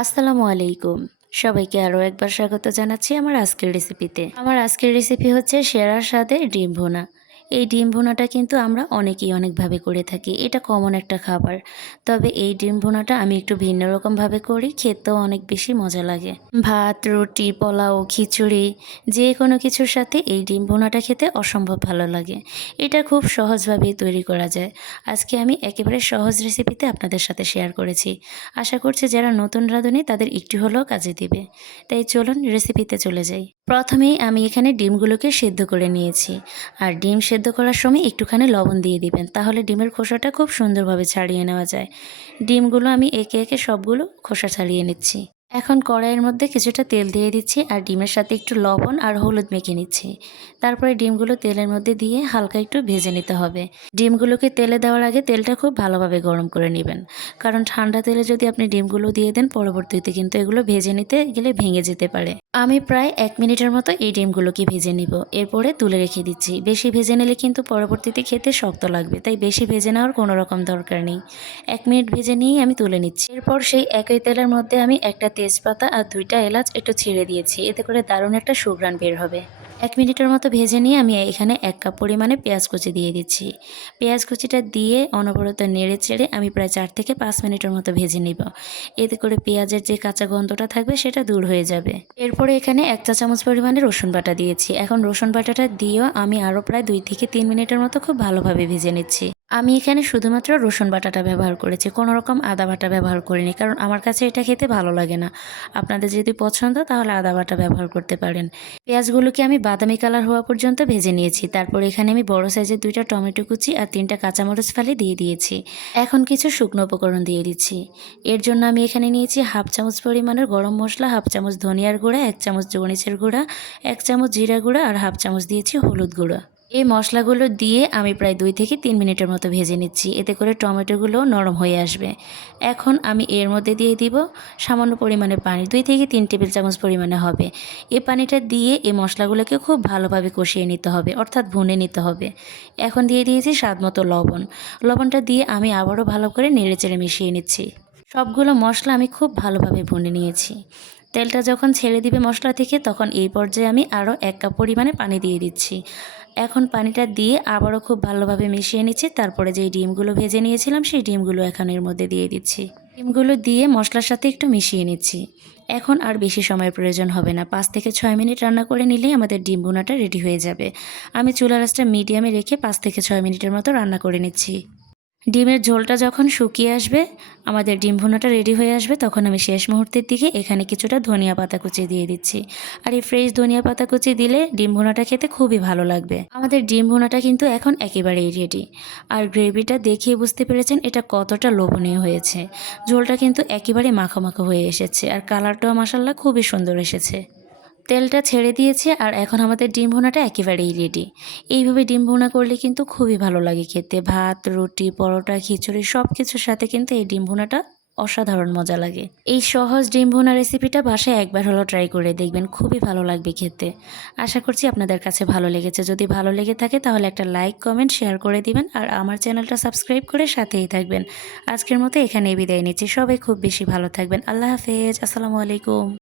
আসসালামু আলাইকুম। সবাইকে আরও একবার স্বাগত জানাচ্ছি আমার আজকের রেসিপিতে আমার আজকের রেসিপি হচ্ছে সেরার সাথে ডিম ভুনা। এই ডিম ভুনাটা কিন্তু আমরা অনেকেই অনেকভাবে করে থাকি, এটা কমন একটা খাবার। তবে এই ডিম ভুনাটা আমি একটু ভিন্ন রকমভাবে করি, খেতেও অনেক বেশি মজা লাগে। ভাত, রুটি, পোলাও, খিচুড়ি যে কোনো কিছুর সাথে এই ডিম ভুনাটা খেতে অসম্ভব ভালো লাগে। এটা খুব সহজভাবেই তৈরি করা যায়। আজকে আমি একেবারে সহজ রেসিপিতে আপনাদের সাথে শেয়ার করেছি। আশা করছি যারা নতুন রাঁধুনি, তাদের একটু হলেও কাজে দিবে। তাই চলুন রেসিপিতে চলে যাই। প্রথমেই আমি এখানে ডিমগুলোকে সেদ্ধ করে নিয়েছি। আর ডিম সেদ্ধ করার সময় একটুখানি লবণ দিয়ে দিবেন। তাহলে ডিমের খোসাটা খুব সুন্দরভাবে ছাড়িয়ে নেওয়া যায়। ডিমগুলো আমি একে একে সবগুলো খোসা ছাড়িয়ে নিচ্ছি। এখন কড়াইয়ের মধ্যে কিছুটা তেল দিয়ে দিচ্ছি আর ডিমের সাথে একটু লবণ আর হলুদ মেখে নিচ্ছি। তারপরে ডিমগুলো তেলের মধ্যে দিয়ে হালকা একটু ভেজে নিতে হবে। ডিমগুলোকে তেলে দেওয়ার আগে তেলটা খুব ভালোভাবে গরম করে নেবেন। কারণ ঠান্ডা তেলে যদি আপনি ডিমগুলো দিয়ে দেন, পরবর্তীতে কিন্তু এগুলো ভেজে নিতে গেলে ভেঙে যেতে পারে। আমি প্রায় এক মিনিটের মতো এই ডিমগুলোকে ভেজে নিব। এরপরে তুলে রেখে দিচ্ছি। বেশি ভেজে নিলে কিন্তু পরবর্তীতে খেতে শক্ত লাগবে, তাই বেশি ভেজে নেওয়ার কোনো রকম দরকার নেই। এক মিনিট ভেজে নিয়েই আমি তুলে নিচ্ছি। এরপর সেই একই তেলের মধ্যে আমি একটা তেজপাতা আর দুইটা এলাচ একটু ছিঁড়ে দিয়েছি। এতে করে দারুণ একটা সুঘ্রাণ বের হবে। এক মিনিটের মতো ভেজে নিয়ে আমি এখানে এক কাপ পরিমাণে পেঁয়াজ কুচি দিয়ে দিচ্ছি। পেঁয়াজ কুচিটা দিয়ে অনবরত নেড়ে চেড়ে আমি প্রায় চার থেকে পাঁচ মিনিটের মতো ভেজে নিব। এতে করে পেঁয়াজের যে কাঁচা গন্ধটা থাকবে সেটা দূর হয়ে যাবে। এরপরে এখানে এক চা চামচ পরিমাণে রসুন বাটা দিয়েছি। এখন রসুন বাটাটা দিয়েও আমি আরও প্রায় দুই থেকে তিন মিনিটের মতো খুব ভালোভাবে ভেজে নিচ্ছি। আমি এখানে শুধুমাত্র রসুন বাটাটা ব্যবহার করেছি, কোনো রকম আদা বাটা ব্যবহার করিনি, কারণ আমার কাছে এটা খেতে ভালো লাগে না। আপনাদের যদি পছন্দ তাহলে আদা বাটা ব্যবহার করতে পারেন। পেঁয়াজগুলোকে আমি বাদামি কালার হওয়া পর্যন্ত ভেজে নিয়েছি, তারপর এখানে আমি বড় সাইজের দুইটা টমেটো কুচি আর তিনটা কাঁচামরিচ ফালি দিয়ে দিয়েছি। এখন কিছু শুকনো উপকরণ দিয়ে দিচ্ছি। এর জন্য আমি এখানে নিয়েছি হাফ চামচ পরিমাণের গরম মশলা, হাফ চামচ ধনিয়ার গুঁড়া, এক চামচ জনিচের গুঁড়া, এক চামচ জিরা গুঁড়া আর হাফ চামচ দিয়েছি হলুদ গুঁড়া। এই মশলাগুলো দিয়ে আমি প্রায় দুই থেকে তিন মিনিটের মতো ভেজে নিচ্ছি। এতে করে টমেটোগুলো নরম হয়ে আসবে। এখন আমি এর মধ্যে দিয়ে দিব সামান্য পরিমাণে পানি, দুই থেকে তিন টেবিল চামচ পরিমাণে হবে। এই পানিটা দিয়ে এই মশলাগুলোকে খুব ভালোভাবে কষিয়ে নিতে হবে, অর্থাৎ ভুনে নিতে হবে। এখন দিয়ে দিয়েছি স্বাদ মতো লবণ। লবণটা দিয়ে আমি আবারও ভালো করে নেড়ে চেড়ে মিশিয়ে নিচ্ছি। সবগুলো মশলা আমি খুব ভালোভাবে ভুনে নিয়েছি। তেলটা যখন ছেড়ে দিবে মশলা থেকে, তখন এই পর্যায়ে আমি আরও এক কাপ পরিমাণে পানি দিয়ে দিচ্ছি। এখন পানিটা দিয়ে আবারও খুব ভালোভাবে মিশিয়ে নিচ্ছি। তারপরে যেই ডিমগুলো ভেজে নিয়েছিলাম, সেই ডিমগুলো এখন এর মধ্যে দিয়ে দিচ্ছি। ডিমগুলো দিয়ে মশলার সাথে একটু মিশিয়ে নিচ্ছি। এখন আর বেশি সময়ের প্রয়োজন হবে না। পাঁচ থেকে ছয় মিনিট রান্না করে নিলেই আমাদের ডিম বোনাটা রেডি হয়ে যাবে। আমি চুলা রাসটা মিডিয়ামে রেখে পাঁচ থেকে ছয় মিনিটের মতো রান্না করে নিচ্ছি। ডিমের ঝোলটা যখন শুকিয়ে আসবে, আমাদের ডিম ভুনাটা রেডি হয়ে আসবে, তখন আমি শেষ মুহূর্তের দিকে এখানে কিছুটা ধনিয়া পাতা কুচি দিয়ে দিচ্ছি। আর এই ফ্রেশ ধনিয়া পাতা কুচি দিলে ডিম ভুনাটা খেতে খুবই ভালো লাগবে। আমাদের ডিম ভুনাটা কিন্তু এখন একেবারেই রেডি আর গ্রেভিটা দেখিয়ে বুঝতে পেরেছেন এটা কতটা লোভনীয় হয়েছে। ঝোলটা কিন্তু একেবারে মাখো মাখো হয়ে এসেছে। আর কালারটাও মাসাল্লাহ খুবই সুন্দর এসেছে। তেলটা ছেড়ে দিয়েছে আর এখন আমাদের ডিম ভুনাটা একেবারেই রেডি এইভাবে ডিম ভুনা করলে কিন্তু খুবই ভালো লাগে খেতে। ভাত, রুটি, পরোটা, খিচুড়ি সব কিছুর সাথে কিন্তু এই ডিম ভুনাটা অসাধারণ মজা লাগে। এই সহজ ডিম ভুনা রেসিপিটা বাসায় একবার হলো ট্রাই করে দেখবেন, খুবই ভালো লাগবে খেতে। আশা করছি আপনাদের কাছে ভালো লেগেছে। যদি ভালো লেগে থাকে তাহলে একটা লাইক কমেন্ট শেয়ার করে দিবেন আর আমার চ্যানেলটা সাবস্ক্রাইব করে সাথেই থাকবেন। আজকের মতো এখানেই বিদায় নিচ্ছি। সবাই খুব বেশি ভালো থাকবেন। আল্লাহ হাফেজ। আসসালামু আলাইকুম।